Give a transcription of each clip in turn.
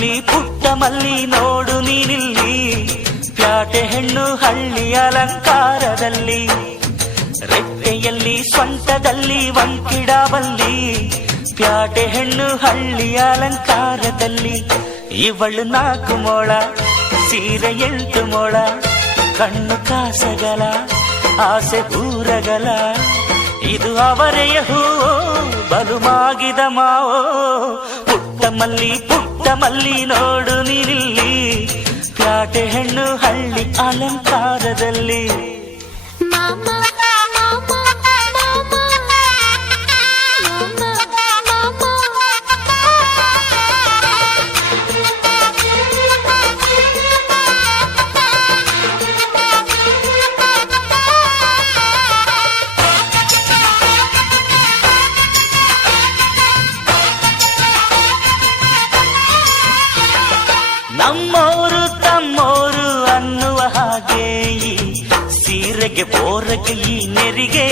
ಮಲ್ಲಿ ಪುಟ್ಟ ಮಲ್ಲಿ ನೋಡು ನೀನಿಲ್ಲಿ, ಪ್ಯಾಟೆ ಹೆಣ್ಣು ಹಳ್ಳಿ ಅಲಂಕಾರದಲ್ಲಿ, ರೆಟ್ಟೆಯಲ್ಲಿ ಸ್ವಂಟದಲ್ಲಿ ವಂಕಿಡಬಲ್ಲಿ, ಪ್ಯಾಟೆ ಹೆಣ್ಣು ಹಳ್ಳಿ ಅಲಂಕಾರದಲ್ಲಿ. ಇವಳು 4 ಮೊಳ ಸೀರೆ 8 ಮೊಳ, ಕಣ್ಣು ಕಾಸಗಲ ಆಸೆ ಊರಗಲ, ಇದು ಅವರೆಯ ಹೂವೋ ಬಲುಮಾಗಿದ ಮಾವೋ. ಪುಟ್ಟ ಮಲ್ಲಿ ನೋಡು ನೀನಿಲ್ಲಿ, ಪ್ಯಾಟೆ ಹೆಣ್ಣು ಹಳ್ಳಿ ಅಲಂಕಾರದಲ್ಲಿ. ನಮ್ಮೋರು ತಮ್ಮೋರು ಅನ್ನುವ ಹಾಗೆ ಈ ಸೀರೆಗೆ ಬೋರಗೆ ಈ ನೆರಿಗೆ,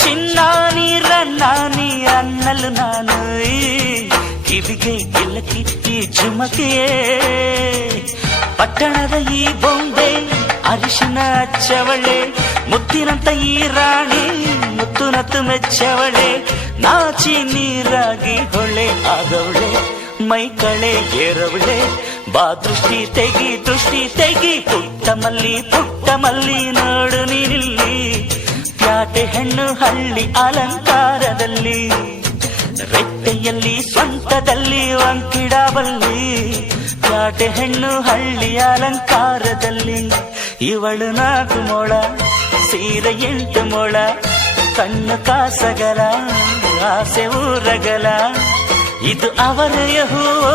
ಚಿನ್ನಾನಿ ರನ್ನಾನಿ ಅನ್ನಲು ನಾನು ಈ ಕಿವಿಗೆ ಗಿಲಕಿ ಈ ಜುಮಕೆಯೇ. ಪಟ್ಟಣದ ಈ ಬೊಂಬೆ ಅರಿಶಿನ ಹಚ್ಚವಳೆ, ಮುತ್ತಿನಂತ ಈ ರಾಣಿ ಮುತ್ತುನತ್ತು ಮೆಚ್ಚವಳೆ, ನಾಚಿ ನೀರಾಗಿ ಹೊಳೆ ಆದವಳೆ, ಮೈ ಕಳೆ ಏರವಳೆ, ಬಾ ದೃಷ್ಟಿ ತೆಗಿ. ಪುಟ್ಟ ಮಲ್ಲಿ ನೋಡು ನೀನಿಲ್ಲಿ, ಪ್ಯಾಟೆ ಹೆಣ್ಣು ಹಳ್ಳಿ ಅಲಂಕಾರದಲ್ಲಿ, ರೆಟ್ಟೆಯಲ್ಲಿ ಸ್ವಂಟದಲ್ಲಿ ವಂಕಿಡಬಲ್ಲಿ, ಪ್ಯಾಟೆ ಹೆಣ್ಣು ಹಳ್ಳಿ ಅಲಂಕಾರದಲ್ಲಿ. ಇವಳು 4 ಮೊಳ ಸೀರೆ 8 ಮೊಳ, ಕಣ್ಣು ಕಾಸಗಲ ಆಸೆ ಊರಗಲ, ಇದು ಅವರೆಯ ಹೂವೋ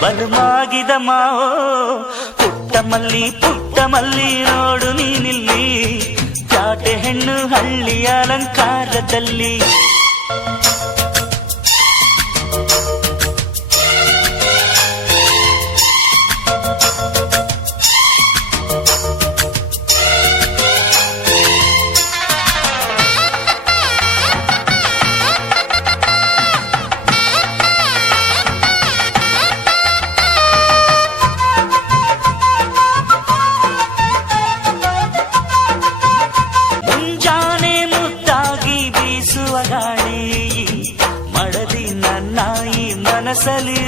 ಬಲುಮಾಗಿದ ಮಾವೋ. ಪುಟ್ಟ ಮಲ್ಲಿ ನೋಡು ನೀನಿಲ್ಲಿ, ಪ್ಯಾಟೆ ಹೆಣ್ಣು ಹಳ್ಳಿ ಅಲಂಕಾರದಲ್ಲಿ. ಗಾಳಿ ಮಡದಿ ನನ್ನಾಯಿ ಮನಸಲಿ,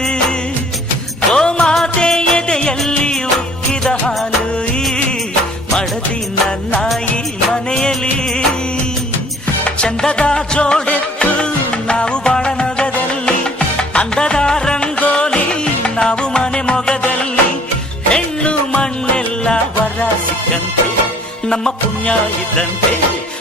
ಗೋಮಾತೆ ಎದೆಯಲ್ಲಿ ಉಕ್ಕಿದ ಹಾಲು ಈ ಮಡದಿ ನನ್ನಾಯಿ ಮನೆಯಲ್ಲಿ. ಚಂದದ ಜೋಡೆತ್ತು ನಾವು ಬಾಳ ನಗದಲ್ಲಿ, ಅಂದದ ರಂಗೋಲಿ ನಾವು ಮನೆ ಮೊಗದಲ್ಲಿ, ಹೆಣ್ಣು ಮಣ್ಣೆಲ್ಲ ವರ ಸಿಕ್ಕಂತೆ ನಮ್ಮ ಪುಣ್ಯ ಇದ್ದಂತೆ,